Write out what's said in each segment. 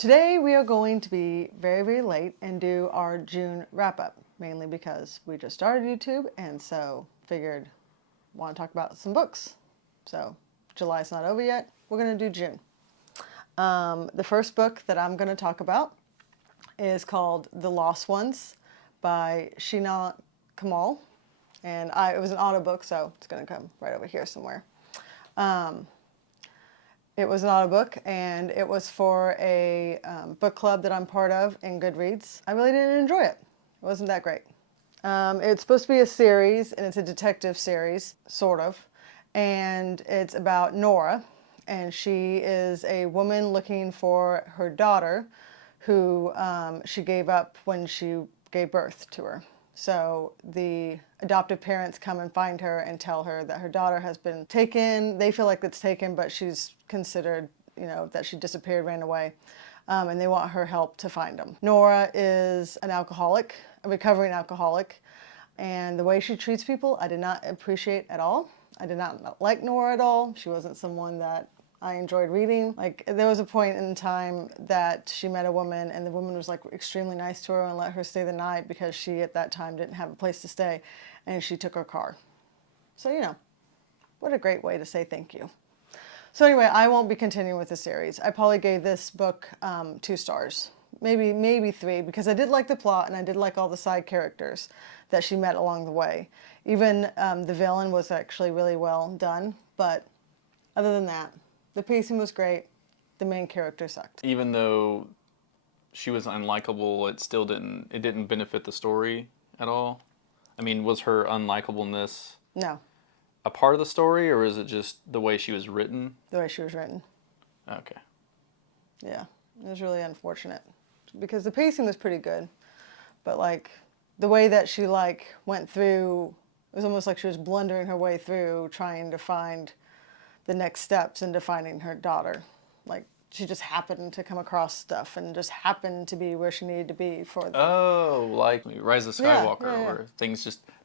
Today we are going to be very, very late and do our June wrap-up, mainly because we just started YouTube and so figured want to talk about some books. So July's not over yet. We're going to do June. The first book that I'm going to talk about is called The Lost Ones by Sheena Kamal. And it was an audiobook, so it's going to come right over here somewhere. It was an audiobook, and it was for a book club that I'm part of in Goodreads. I really didn't enjoy it. It wasn't that great. It's supposed to be a series, and it's a detective series, sort of. And it's about Nora, and she is a woman looking for her daughter who she gave up when she gave birth to her. So the adoptive parents come and find her and tell her that her daughter has been taken. They feel like it's taken, but she's considered, that she disappeared, ran away, and they want her help to find them. Nora is an alcoholic, a recovering alcoholic, and the way she treats people, I did not appreciate at all. I did not like Nora at all. She wasn't someone that I enjoyed reading. Like, there was a point in time that she met a woman and the woman was like extremely nice to her and let her stay the night because she at that time didn't have a place to stay, and she took her car. So, what a great way to say thank you. So anyway, I won't be continuing with the series. I probably gave this book 2 stars, maybe 3, because I did like the plot and I did like all the side characters that she met along the way. Even the villain was actually really well done, but other than that, the pacing was great. The main character sucked. Even though she was unlikable, it didn't benefit the story at all. I mean, was her unlikableness No, a part of the story, or is it just the way she was written? the way she was written. Okay. Yeah, it was really unfortunate because the pacing was pretty good, but like the way that she went through, it was almost like she was blundering her way through trying to find the next steps into finding her daughter. Like, she just happened to come across stuff and just happened to be where she needed to be for. Oh, like Rise of Skywalker, Yeah. where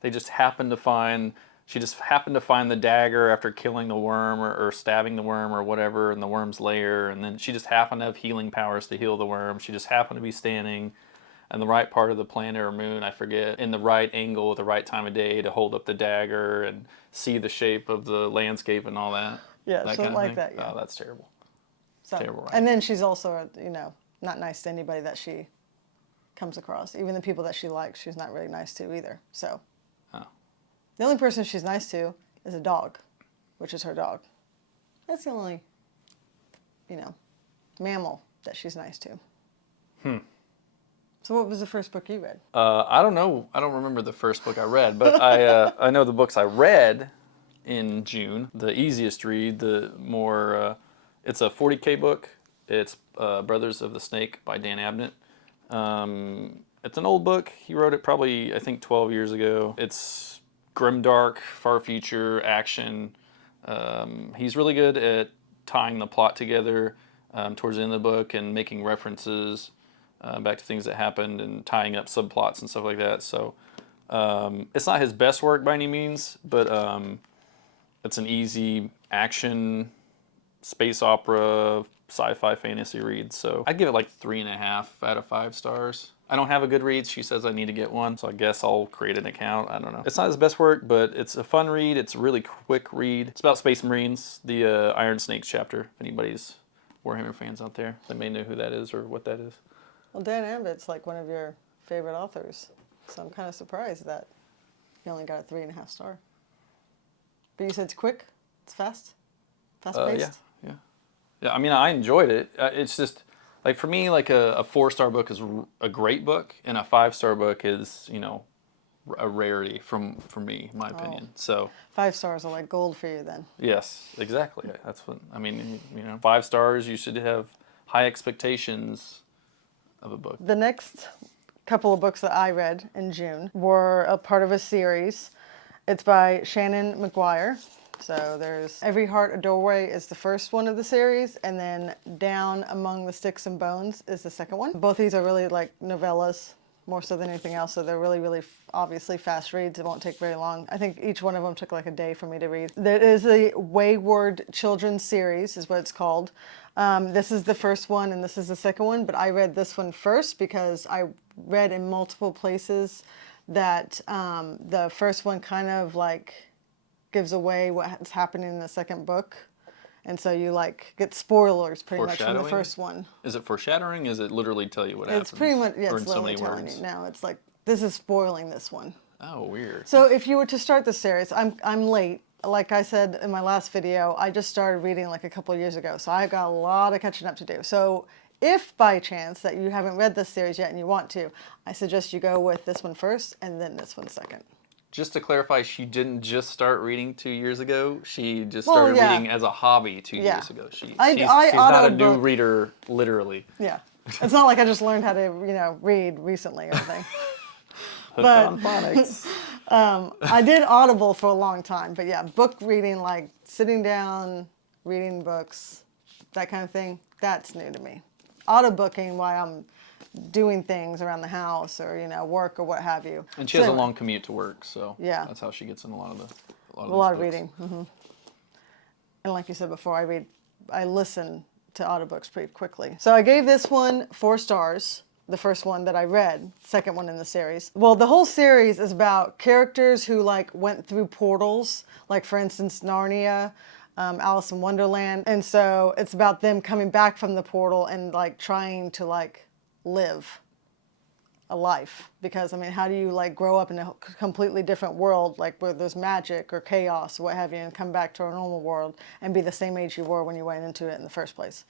they just happened to find. She just happened to find the dagger after killing the worm or stabbing the worm or whatever in the worm's lair, and then she just happened to have healing powers to heal the worm. She just happened to be standing in the right part of the planet or moon, I forget, in the right angle at the right time of day to hold up the dagger and see the shape of the landscape and all that. Yeah, that something kind of like thing. that, yeah. Oh, that's terrible. So, Terrible, right? and then she's also, not nice to anybody that she comes across. Even the people that she likes, she's not really nice to either. So, the only person she's nice to is a dog, which is her dog. That's the only, mammal that she's nice to. So what was the first book you read? I don't know. I don't remember the first book I read, but I know the books I read in June. The easiest read, the more, it's a 40K book. It's Brothers of the Snake by Dan Abnett. It's an old book. He wrote it probably, I think, 12 years ago. It's grimdark, far future, action. He's really good at tying the plot together towards the end of the book and making references back to things that happened and tying up subplots and stuff like that. So it's not his best work by any means, but it's an easy action, space opera, sci-fi fantasy read. So I'd give it like 3.5 out of 5 stars. I don't have a Goodreads. She says I need to get one, so I guess I'll create an account. I don't know. It's not his best work, but it's a fun read. It's a really quick read. It's about Space Marines, the Iron Snakes chapter. If anybody's Warhammer fans out there, they may know who that is or what that is. Well, Dan Abnett's like one of your favorite authors, so I'm kind of surprised that you only got a 3.5 star. But you said it's quick, it's fast paced. Yeah. I mean, I enjoyed it. It's just like for me, like a 4-star book is a great book, and a 5-star book is a rarity for me, in my opinion. So 5 stars are like gold for you then. yes, exactly. That's what I mean. 5 stars, you should have high expectations of a book. The next couple of books that I read in June were a part of a series. It's by Sheena McGuire. So there's Every Heart a Doorway is the first one of the series, and then Down Among the Sticks and Bones is the second one. Both these are really like novellas, more so than anything else, so they're really, really obviously fast reads. It won't take very long. I think each one of them took like a day for me to read. There is a Wayward Children's series, is what it's called. This is the first one and this is the second one, but I read this one first because I read in multiple places that the first one kind of like gives away what's happening in the second book. And so you like get spoilers pretty much from the first one. Is it foreshadowing? Is it literally tell you what happens? It's pretty much, yeah, or it's in so literally many telling words? you. Now it's like, this is spoiling this one. Oh, weird. So if you were to start the series, I'm late. Like I said in my last video, I just started reading like a couple of years ago. So I've got a lot of catching up to do. So if by chance that you haven't read this series yet and you want to, I suggest you go with this one first and then this one second. Just to clarify, she didn't just start reading 2 years ago. She just started reading as a hobby 2 years ago. She's not a new reader, literally. Yeah. It's not like I just learned how to, read recently or anything. Hooked on phonics. I did Audible for a long time, but yeah, book reading, like sitting down, reading books, that kind of thing, that's new to me. Audibooking while I'm doing things around the house or, work or what have you. And she has a long commute to work, so yeah, that's how she gets in a lot of books. Reading. Mm-hmm. And like you said before, I listen to audiobooks pretty quickly. So I gave this one 4 stars. The first one that I read, second one in the series. Well, the whole series is about characters who like went through portals, like for instance, Narnia, Alice in Wonderland. And so it's about them coming back from the portal and like trying to like live a life. Because I mean, how do you like grow up in a completely different world, like where there's magic or chaos or what have you, and come back to a normal world and be the same age you were when you went into it in the first place?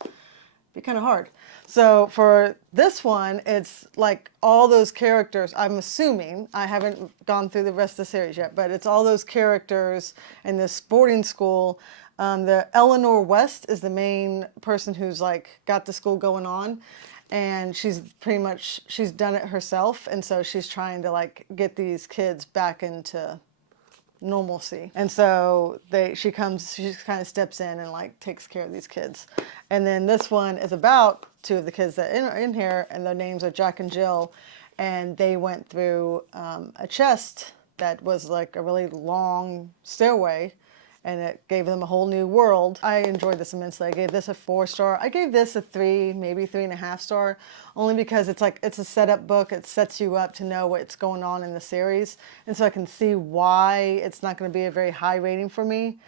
Be kind of hard. So for this one, it's like all those characters, I'm assuming, I haven't gone through the rest of the series yet, but it's all those characters in this boarding school. The Eleanor West is the main person who's like got the school going on, and she's done it herself, and so she's trying to like get these kids back into normalcy. And so she kind of steps in and like takes care of these kids. And then this one is about 2 of the kids that are in here, and their names are Jack and Jill, and they went through a chest that was like a really long stairway, and it gave them a whole new world. I enjoyed this immensely. I gave this a 4 star. I gave this a 3, maybe 3.5 star, only because it's a setup book. It sets you up to know what's going on in the series. And so I can see why it's not going to be a very high rating for me,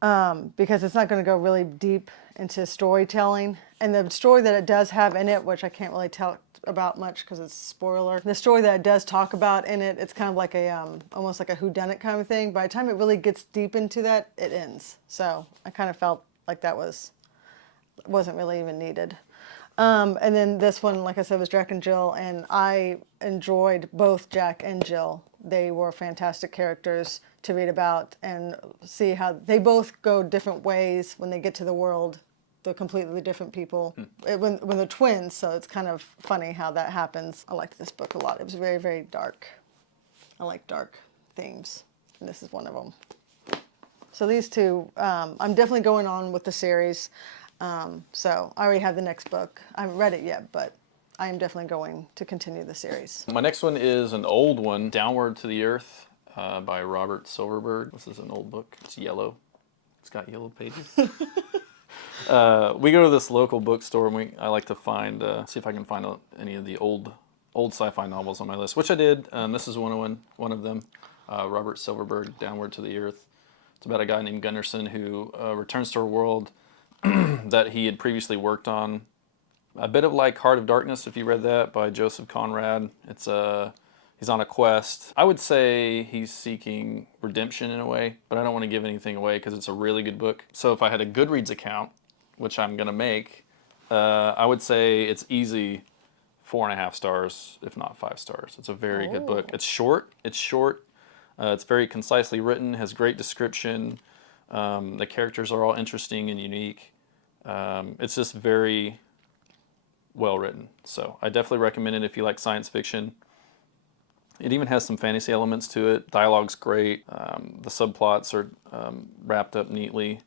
because it's not going to go really deep into storytelling. And the story that it does have in it, which I can't really tell about much because it's a spoiler. The story that it does talk about in it, it's kind of like almost like a whodunit kind of thing. By the time it really gets deep into that, it ends. So I kind of felt like that wasn't really even needed. And then this one, like I said, was Jack and Jill, and I enjoyed both Jack and Jill. They were fantastic characters to read about and see how they both go different ways when they get to the world. They're completely different people when they're twins, so it's kind of funny how that happens. I liked this book a lot. It was very, very dark. I like dark themes, and this is one of them. So these 2, I'm definitely going on with the series. So I already have the next book. I haven't read it yet, but I am definitely going to continue the series. My next one is an old one, Downward to the Earth by Robert Silverberg. This is an old book. It's yellow. It's got yellow pages. We go to this local bookstore, and I like to see if I can find any of the old sci-fi novels on my list, which I did. This is one of them, Robert Silverberg, Downward to the Earth. It's about a guy named Gunnarsson who returns to a world that he had previously worked on. A bit of like Heart of Darkness, if you read that, by Joseph Conrad. He's on a quest. I would say he's seeking redemption in a way, but I don't want to give anything away because it's a really good book. So if I had a Goodreads account, which I'm going to make, I would say it's easy 4.5 stars, if not 5 stars. It's a very good book. It's short. It's very concisely written, has great description. The characters are all interesting and unique. It's just very well written. So I definitely recommend it if you like science fiction. It even has some fantasy elements to it. Dialogue's great. The subplots are wrapped up neatly.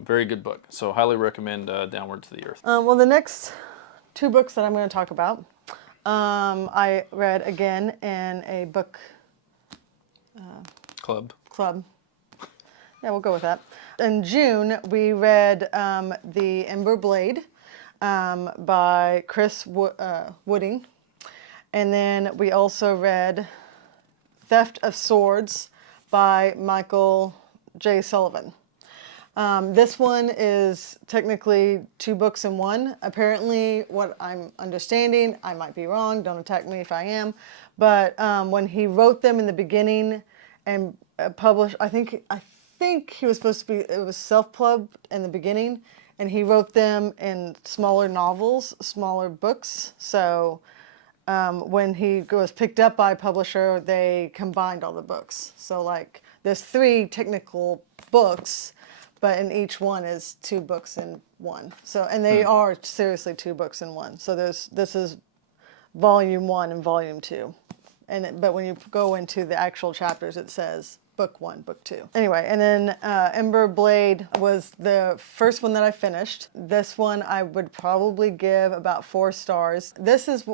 Very good book. So highly recommend Downward to the Earth. Well, the next 2 books that I'm going to talk about, I read again in a book Club. Yeah, we'll go with that. In June, we read The Ember Blade by Chris Wooding. And then we also read Theft of Swords by Michael J. Sullivan. This one is technically 2 books in one. Apparently, what I'm understanding, I might be wrong, don't attack me if I am, but when he wrote them in the beginning and published, I think he was supposed to be, it was self-pub in the beginning, and he wrote them in smaller novels, smaller books. So when he was picked up by a publisher, they combined all the books. So like there's 3 technical books, but in each one is 2 books in one. So, and they are seriously 2 books in one. So this is volume 1 and volume 2. But when you go into the actual chapters, it says book 1, book 2. Anyway, and then Ember Blade was the first one that I finished. This one I would probably give about 4 stars. This is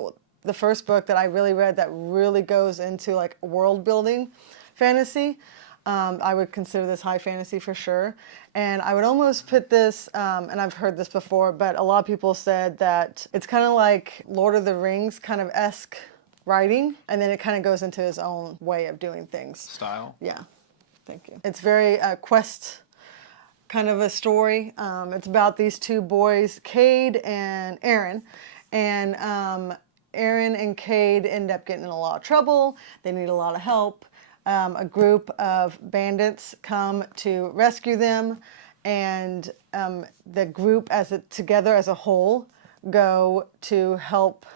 the first book that I really read that really goes into like world building fantasy. I would consider this high fantasy for sure. And I would almost put this, and I've heard this before, but a lot of people said that it's kind of like Lord of the Rings kind of esque writing, and then it kind of goes into his own way of doing things. Style? Yeah, thank you. It's very quest kind of a story. It's about these 2 boys, Cade and Aaron. And Aaron and Cade end up getting in a lot of trouble. They need a lot of help. A group of bandits come to rescue them, and the group together as a whole go to help,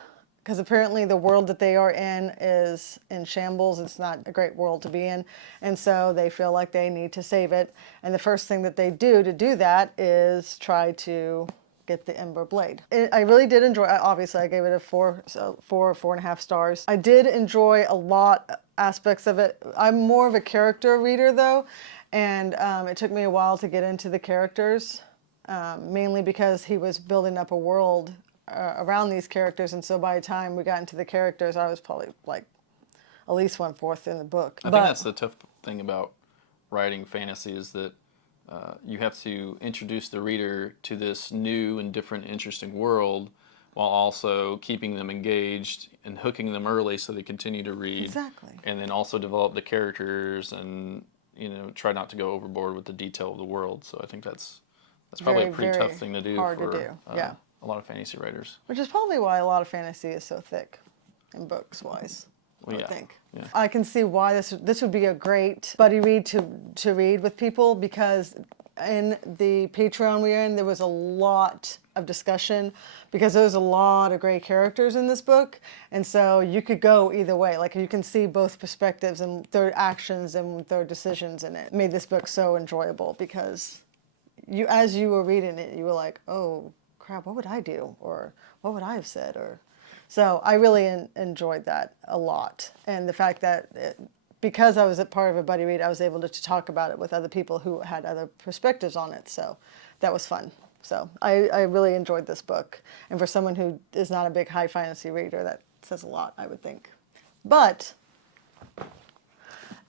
because apparently the world that they are in is in shambles. It's not a great world to be in, and so they feel like they need to save it. And the first thing that they do to do that is try to get the Ember Blade. I really did enjoy it. Obviously, I gave it a 4, so 4.5 stars. I did enjoy a lot aspects of it. I'm more of a character reader though, and it took me a while to get into the characters, mainly because he was building up a world around these characters, and so by the time we got into the characters, I was probably like at least 1/4 in the book. I think that's the tough thing about writing fantasy is that you have to introduce the reader to this new and different, interesting world while also keeping them engaged and hooking them early so they continue to read. Exactly. And then also develop the characters and, try not to go overboard with the detail of the world. So I think that's probably a pretty tough thing to do for a lot of fantasy writers. Which is probably why a lot of fantasy is so thick in books-wise. I think. Yeah. I can see why this would be a great buddy read to read with people, because in the Patreon we're in, there was a lot of discussion because there's a lot of great characters in this book, and so you could go either way. Like you can see both perspectives and their actions and their decisions in it. It made this book so enjoyable because as you were reading it, you were like, oh crap, what would I do? Or what would I have said? So I really enjoyed that a lot. And the fact that because I was a part of a buddy read, I was able to talk about it with other people who had other perspectives on it. So that was fun. So I really enjoyed this book. And for someone who is not a big high fantasy reader, that says a lot, I would think. But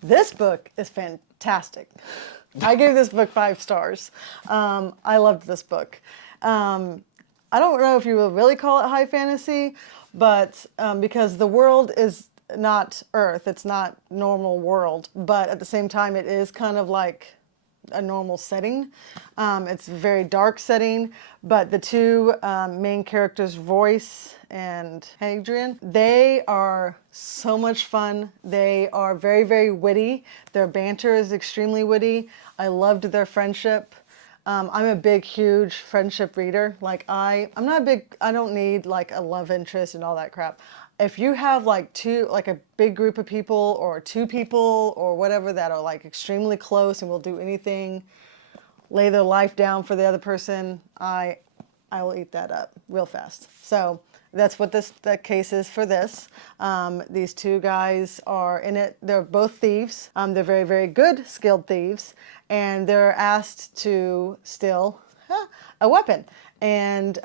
this book is fantastic. I gave this book 5 stars. I loved this book. I don't know if you will really call it high fantasy, but because the world is not Earth, it's not normal world, but at the same time it is kind of like a normal setting. It's a very dark setting, but the 2 main characters, Royce and Hadrian, they are so much fun. They are very, very witty. Their banter is extremely witty. I loved their friendship. I'm a big, huge friendship reader. Like I don't need like a love interest and all that crap. If you have like a big group of people or 2 people or whatever that are like extremely close and will do anything, lay their life down for the other person, I will eat that up real fast. So that's what the case is for this. These 2 guys are in it. They're both thieves. They're very, very good, skilled thieves. And they're asked to steal a weapon. And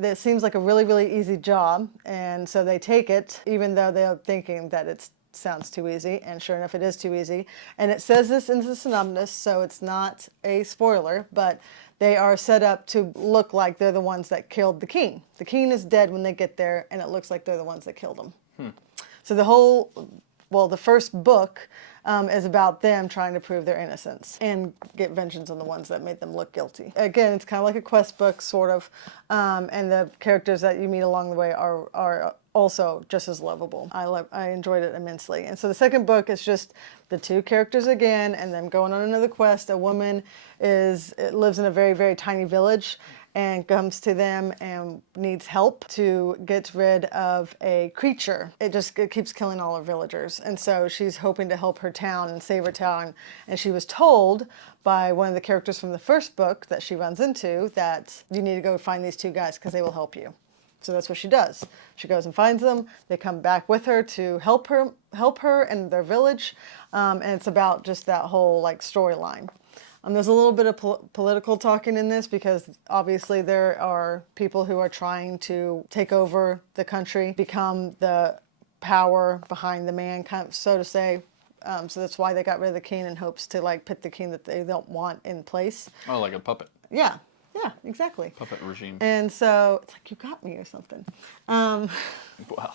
it seems like a really, really easy job. And so they take it, even though they're thinking that it's sounds too easy, and sure enough, it is too easy. And it says this in the synopsis, so it's not a spoiler, but they are set up to look like they're the ones that killed the king. The king is dead when they get there, and it looks like they're the ones that killed him. So the first book is about them trying to prove their innocence and get vengeance on the ones that made them look guilty. Again, it's kind of like a quest book, sort of, and the characters that you meet along the way are also just as lovable. I enjoyed it immensely. And so the second book is just the two characters again, and them going on another quest. A woman lives in a very, very tiny village, and comes to them and needs help to get rid of a creature. It keeps killing all her villagers. And so she's hoping to help her town and save her town. And she was told by one of the characters from the first book that she runs into that you need to go find these two guys because they will help you. So that's what she does. She goes and finds them. They come back with her to help her in their village. And it's about just that whole like storyline. There's a little bit of political talking in this because obviously there are people who are trying to take over the country, become the power behind the man, kind of, so to say. So that's why they got rid of the king in hopes to like put the king that they don't want in place. Oh, like a puppet. Yeah, exactly. Puppet regime. And so it's like, you got me or something. Wow.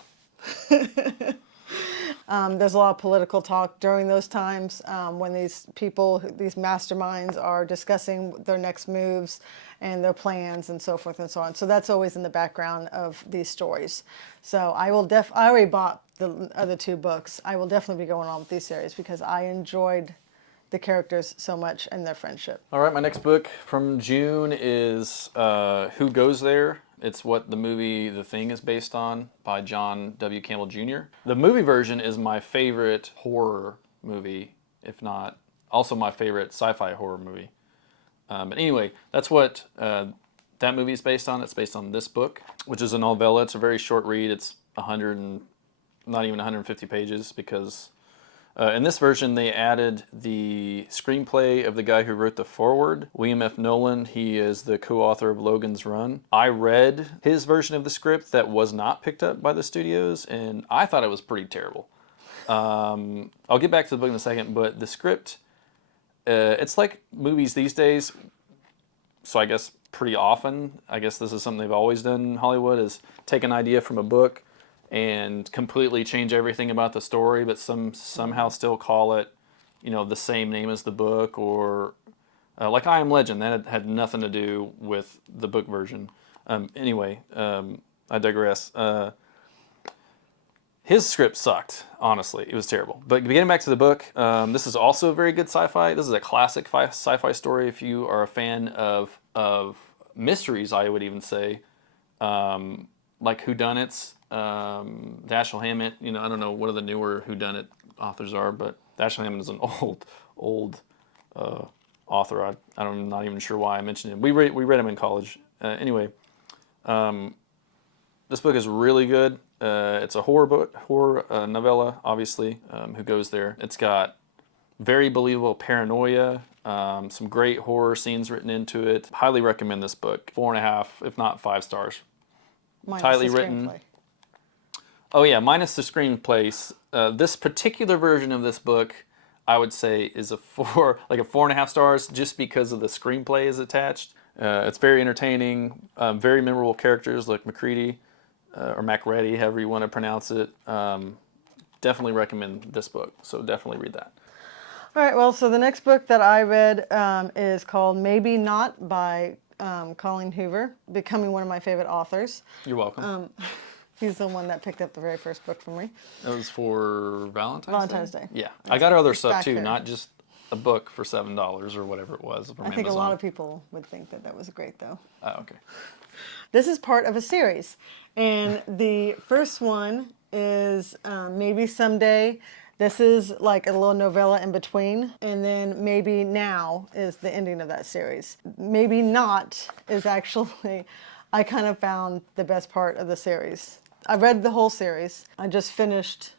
There's a lot of political talk during those times when these masterminds are discussing their next moves and their plans and so forth and so on. So that's always in the background of these stories. So I already bought the other two books. I will definitely be going on with these series because I enjoyed the characters so much and their friendship. All right, my next book from June is Who Goes There? It's what the movie The Thing is based on by John W. Campbell Jr. The movie version is my favorite horror movie, if not also my favorite sci-fi horror movie. But anyway, that's what that movie is based on. It's based on this book, which is a novella. It's a very short read. It's not even 150 pages because in this version, they added the screenplay of the guy who wrote the foreword, William F. Nolan. He is the co-author of Logan's Run. I read his version of the script that was not picked up by the studios, and I thought it was pretty terrible. I'll get back to the book in a second, but the script, it's like movies these days, so I guess pretty often, I guess this is something they've always done in Hollywood, is take an idea from a book and completely change everything about the story, but somehow still call it, the same name as the book, or like I Am Legend, that had nothing to do with the book version. Anyway, I digress. His script sucked, honestly. It was terrible. But getting back to the book, this is also a very good sci-fi. This is a classic sci-fi story. If you are a fan of mysteries, I would even say, like whodunits. Dashiell Hammett, I don't know what the newer whodunit authors are, but Dashiell Hammett is an old author. I'm not even sure why I mentioned him. We read him in college. Anyway, this book is really good. It's a horror novella, obviously. Who Goes There? It's got very believable paranoia, some great horror scenes written into it. Highly recommend this book. 4.5, if not 5 stars. Minus Tightly the written. screenplay. Oh yeah, minus the screenplays. This particular version of this book, I would say, is a 4.5 stars, just because of the screenplay is attached. It's very entertaining, very memorable characters like McCready or Macready, however you want to pronounce it. Definitely recommend this book, so definitely read that. All right, well, so the next book that I read is called Maybe Not by Colleen Hoover, becoming one of my favorite authors. You're welcome. He's the one that picked up the very first book from me. That was for Valentine's Day? Yeah. I got other stuff too, not just a book for $7 or whatever it was from Amazon. I think a lot of people would think that was great, though. Oh, okay. This is part of a series, and the first one is Maybe Someday. This is like a little novella in between, and then Maybe Now is the ending of that series. Maybe Not is actually, I kind of found the best part of the series. I read the whole series. I just finished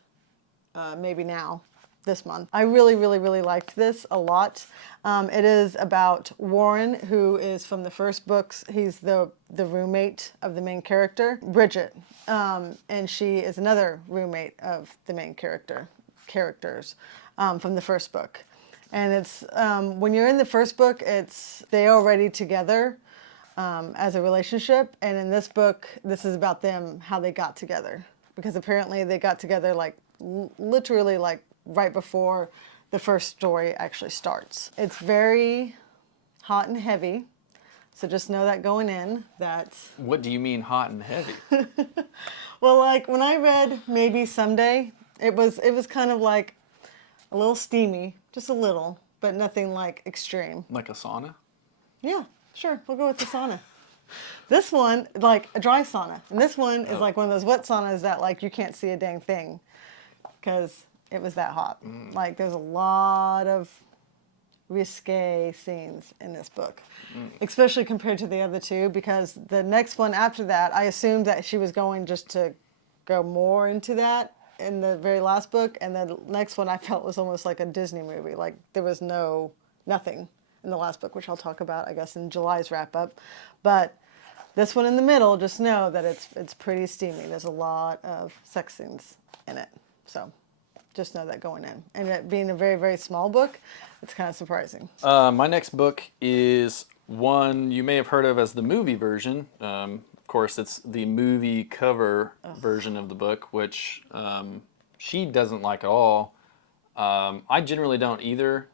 Maybe Now this month. I really, really, really liked this a lot. It is about Warren, who is from the first books. He's the roommate of the main character, Bridget, and she is another roommate of the main character, characters from the first book. And it's when you're in the first book, it's they are already together as a relationship. And in this book, this is about them, how they got together. Because apparently they got together like literally like right before the first story actually starts. It's very hot and heavy. So just know that going in, that's... What do you mean hot and heavy? Well, like when I read Maybe Someday, it was kind of like a little steamy, just a little, but nothing like extreme. Like a sauna? Yeah, sure, we'll go with the sauna. This one, like a dry sauna. And this one is like one of those wet saunas that like you can't see a dang thing because it was that hot. Like there's a lot of risque scenes in this book, especially compared to the other two, because the next one after that, I assumed that she was going just to go more into that in the very last book, and the next one I felt was almost like a Disney movie. Like there was nothing in the last book, which I'll talk about, I guess, in July's wrap up. But this one in the middle, just know that it's pretty steamy. There's a lot of sex scenes in it, so just know that going in. And it being a very, very small book, it's kind of surprising. My next book is one you may have heard of as the movie version. Of course, it's the movie cover version of the book, which she doesn't like at all. I generally don't either,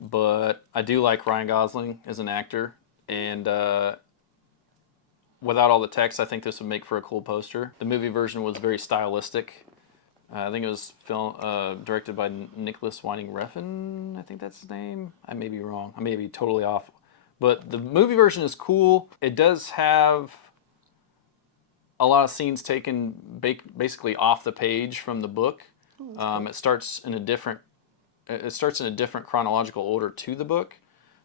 but I do like Ryan Gosling as an actor. And without all the text, I think this would make for a cool poster. The movie version was very stylistic. I think it was directed by Nicholas Winding Refn. I think that's his name. I may be wrong. I may be totally off. But the movie version is cool. It does have a lot of scenes taken basically off the page from the book. It starts in a different chronological order to the book,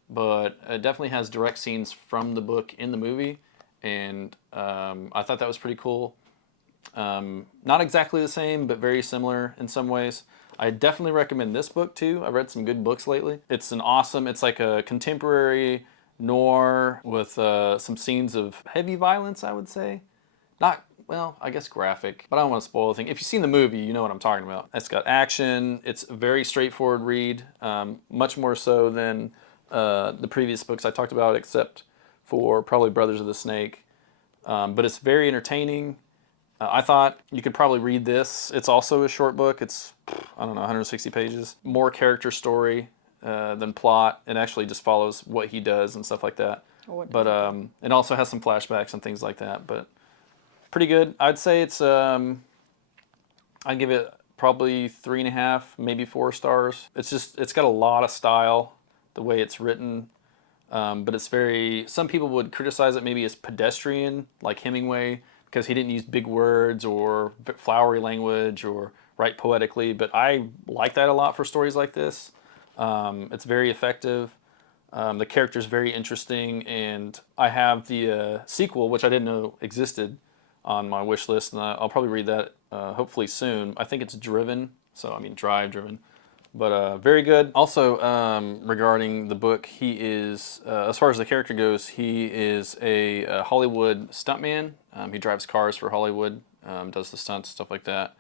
but it definitely has direct scenes from the book in the movie, and I thought that was pretty cool. Not exactly the same, but very similar in some ways. I definitely recommend this book too. I've read some good books lately. It's like a contemporary noir with some scenes of heavy violence, I would say. Not, well, I guess graphic, but I don't want to spoil the thing. If you've seen the movie, you know what I'm talking about. It's got action. It's a very straightforward read, much more so than the previous books I talked about, except for probably Brothers of the Snake. But it's very entertaining. I thought you could probably read this. It's also a short book. It's, 160 pages. More character story than plot. It actually just follows what he does and stuff like that. But it also has some flashbacks and things like that. But pretty good. I'd say it's, I'd give it probably 3.5, maybe 4 stars. It's got a lot of style, the way it's written. But it's some people would criticize it maybe as pedestrian, like Hemingway, because he didn't use big words or flowery language or write poetically, but I like that a lot for stories like this. It's very effective. The character's very interesting, and I have the sequel, which I didn't know existed, on my wish list, and I'll probably read that hopefully soon. I think it's Driven, so I mean Drive Driven. But very good. Also, regarding the book, he is, as far as the character goes, he is a Hollywood stuntman. He drives cars for Hollywood, does the stunts, stuff like that.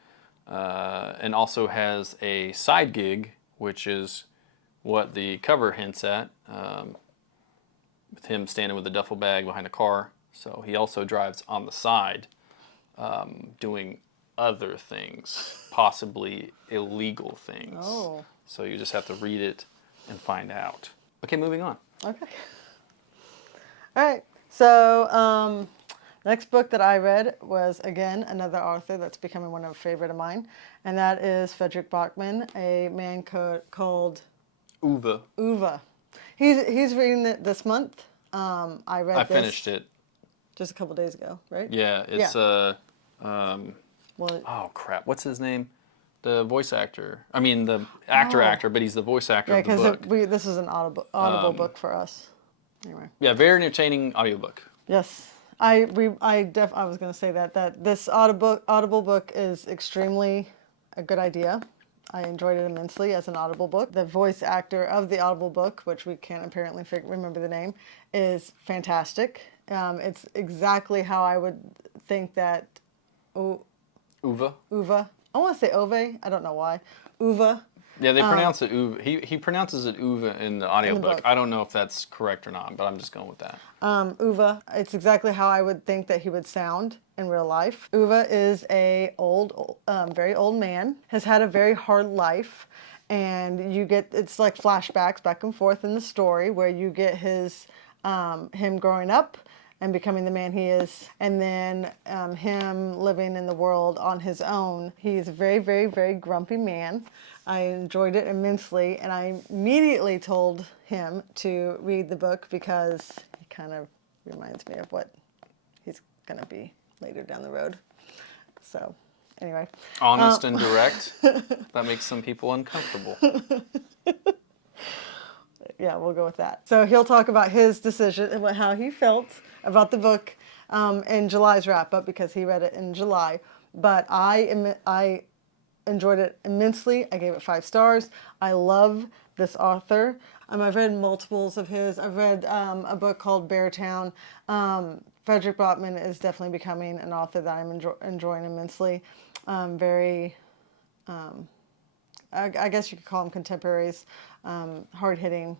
And also has a side gig, which is what the cover hints at, with him standing with a duffel bag behind a car. So he also drives on the side, doing other things, possibly illegal things. Oh. So you just have to read it and find out. Okay, moving on. Okay. All right. So next book that I read was, again, another author that's becoming one of a favorite of mine, and that is Fredrik Backman, a man called Hoover. Hoover. He's reading it this month. I finished it just a couple days ago, right? Yeah, it's Well, oh crap, what's his name? The voice actor. I mean the actor, but he's the voice actor of the book. Because this is an audible book for us. Anyway. Yeah, very entertaining audiobook. Yes. I was going to say that this audible book is extremely a good idea. I enjoyed it immensely as an audible book. The voice actor of the audible book, which we can't apparently remember the name, is fantastic. It's exactly how I would think that Hoover. Hoover. I want to say Ove. I don't know why. Uva. Yeah, they pronounce it Uva. He pronounces it Uva in the audiobook. book. I don't know if that's correct or not, but I'm just going with that. Uva. It's exactly how I would think that he would sound in real life. Uva is a very old man, has had a very hard life, and it's like flashbacks back and forth in the story where you get him growing up and becoming the man he is, and then him living in the world on his own. He's a very, very, very grumpy man. I enjoyed it immensely, and I immediately told him to read the book because he kind of reminds me of what he's going to be later down the road. So, anyway. Honest and direct. That makes some people uncomfortable. Yeah, we'll go with that. So he'll talk about his decision and how he felt about the book in July's wrap-up because he read it in July. But I enjoyed it immensely. I gave it 5 stars. I love this author. I've read multiples of his. I've read a book called Beartown. Fredrik Backman is definitely becoming an author that I'm enjoying immensely. I guess you could call them contemporaries. Hard-hitting.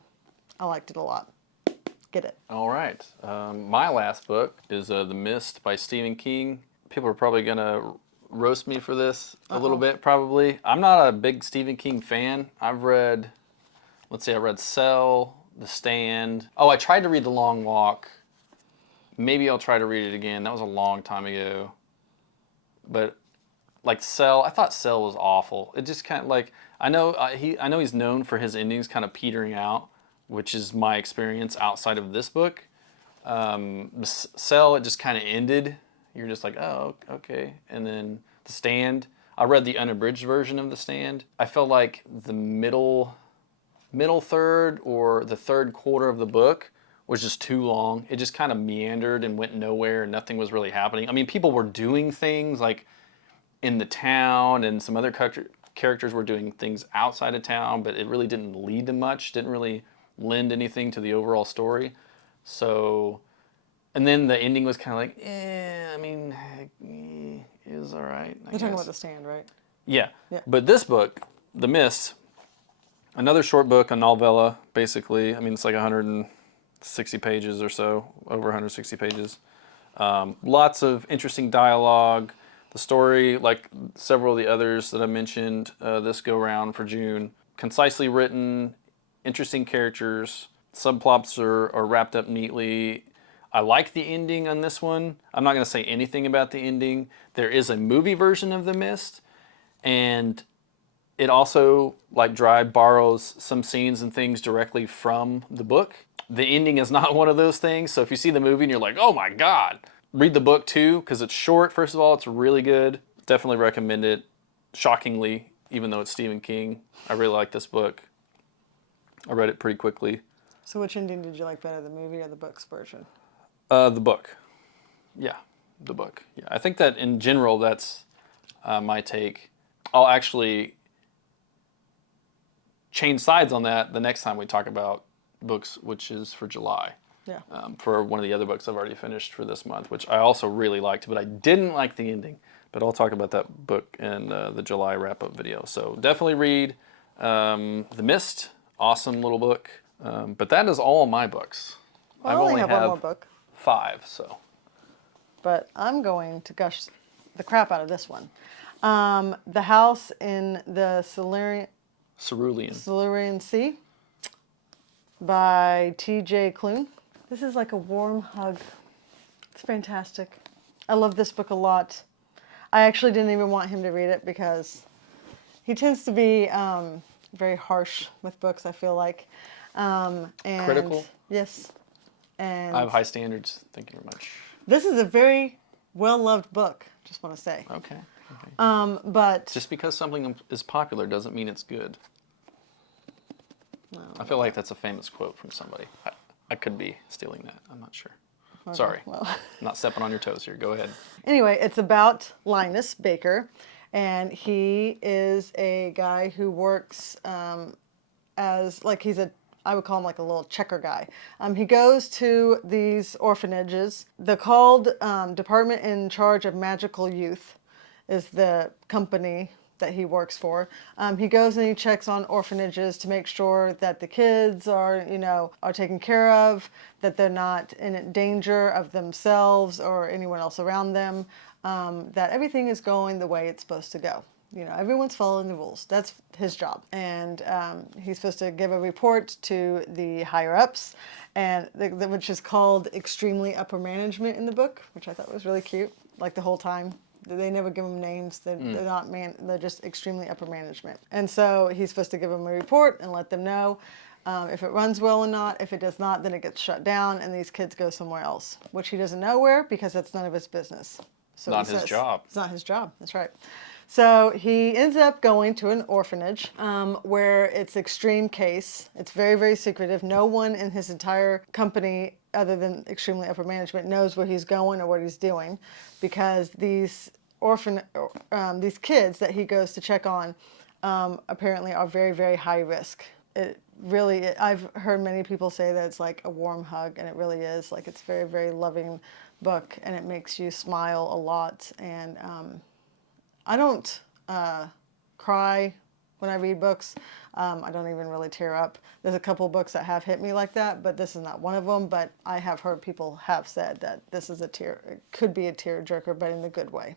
I liked it a lot. Get it. All right. My last book is The Mist by Stephen King. People are probably going to roast me for this a little bit, probably. I'm not a big Stephen King fan. I read Cell, The Stand. Oh, I tried to read The Long Walk. Maybe I'll try to read it again. That was a long time ago. But like Cell, I thought Cell was awful. It just kind of like, I know he's known for his endings kind of petering out, which is my experience outside of this book. Cell, it just kind of ended. You're just like, oh, okay. And then The Stand, I read the unabridged version of The Stand. I felt like the middle third or the third quarter of the book was just too long. It just kind of meandered and went nowhere and nothing was really happening. I mean, people were doing things like in the town and some other characters were doing things outside of town, but it really didn't lead to much, didn't really lend anything to the overall story. So, and then the ending was kind of like, it was all right. You're talking about The Stand, right? Yeah. But this book, The Mist, another short book, a novella, basically. I mean, it's like 160 pages or so, over 160 pages. Lots of interesting dialogue. The story, like several of the others that I mentioned this go-round for June, concisely written, interesting characters, subplots are wrapped up neatly. I like the ending on this one. I'm not going to say anything about the ending. There is a movie version of The Mist, and it also, like Drive, borrows some scenes and things directly from the book. The ending is not one of those things, so if you see the movie and you're like, oh my God, read the book too, because it's short, first of all, it's really good. Definitely recommend it. Shockingly, even though it's Stephen King, I really like this book. I read it pretty quickly. So which ending did you like better, the movie or the book's version? The book. Yeah, the book. Yeah, I think that in general, that's my take. I'll actually change sides on that the next time we talk about books, which is for July. Yeah. For one of the other books I've already finished for this month, which I also really liked, but I didn't like the ending. But I'll talk about that book in the July wrap-up video. So definitely read The Mist. Awesome little book. But that is all my books. Well, I only have one more book. 5, so. But I'm going to gush the crap out of this one. The House in the Cerulean Sea by T.J. Klune. This is like a warm hug. It's fantastic. I love this book a lot. I actually didn't even want him to read it because he tends to be very harsh with books, I feel like. And critical? Yes. And I have high standards. Thank you very much. This is a very well-loved book, just want to say. Okay. But just because something is popular doesn't mean it's good. No, I feel like that's a famous quote from somebody. I could be stealing that. I'm not sure. Okay, sorry. Well. I'm not stepping on your toes here. Go ahead. Anyway, it's about Linus Baker, and he is a guy who works as, like, I would call him like a little checker guy. He goes to these orphanages. They're called Department in Charge of Magical Youth is the company that he works for. He goes and he checks on orphanages to make sure that the kids are, are taken care of, that they're not in danger of themselves or anyone else around them, that everything is going the way it's supposed to go. Everyone's following the rules. That's his job. And he's supposed to give a report to the higher ups, and which is called extremely upper management in the book, which I thought was really cute, like the whole time. They never give them names. They're not they're just extremely upper management. And so he's supposed to give them a report and let them know if it runs well or not. If it does not, then it gets shut down and these kids go somewhere else, which he doesn't know where because that's none of his business. So not his job. It's not his job. That's right. So he ends up going to an orphanage where it's extreme case. It's very, very secretive. No one in his entire company, other than extremely upper management, knows where he's going or what he's doing, because these kids that he goes to check on apparently are very, very high risk. It really, I've heard many people say that it's like a warm hug, and it really is. Like, it's a very, very loving book, and it makes you smile a lot. And I don't cry when I read books. I don't even really tear up. There's a couple books that have hit me like that, but this is not one of them. But I have heard people have said that this is it could be a tearjerker, but in the good way.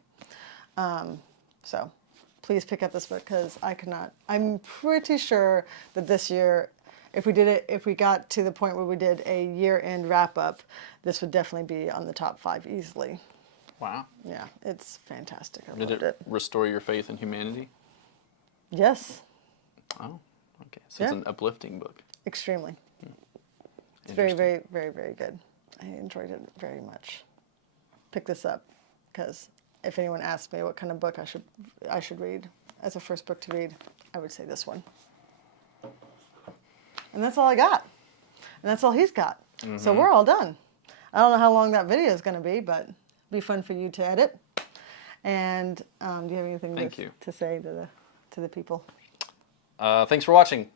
So please pick up this book, because I'm pretty sure that this year, if we got to the point where we did a year-end wrap-up, this would definitely be on the top 5 easily. Wow. Yeah, it's fantastic. I Did loved it restore your faith in humanity? Yes. Oh, okay. So it's an uplifting book. Extremely. It's very, very, very, very good. I enjoyed it very much. Pick this up, because if anyone asks me what kind of book I should read as a first book to read, I would say this one. And that's all I got. And that's all he's got. Mm-hmm. So we're all done. I don't know how long that video is going to be, but it'll be fun for you to edit. And do you have anything to say to the people? Thanks for watching.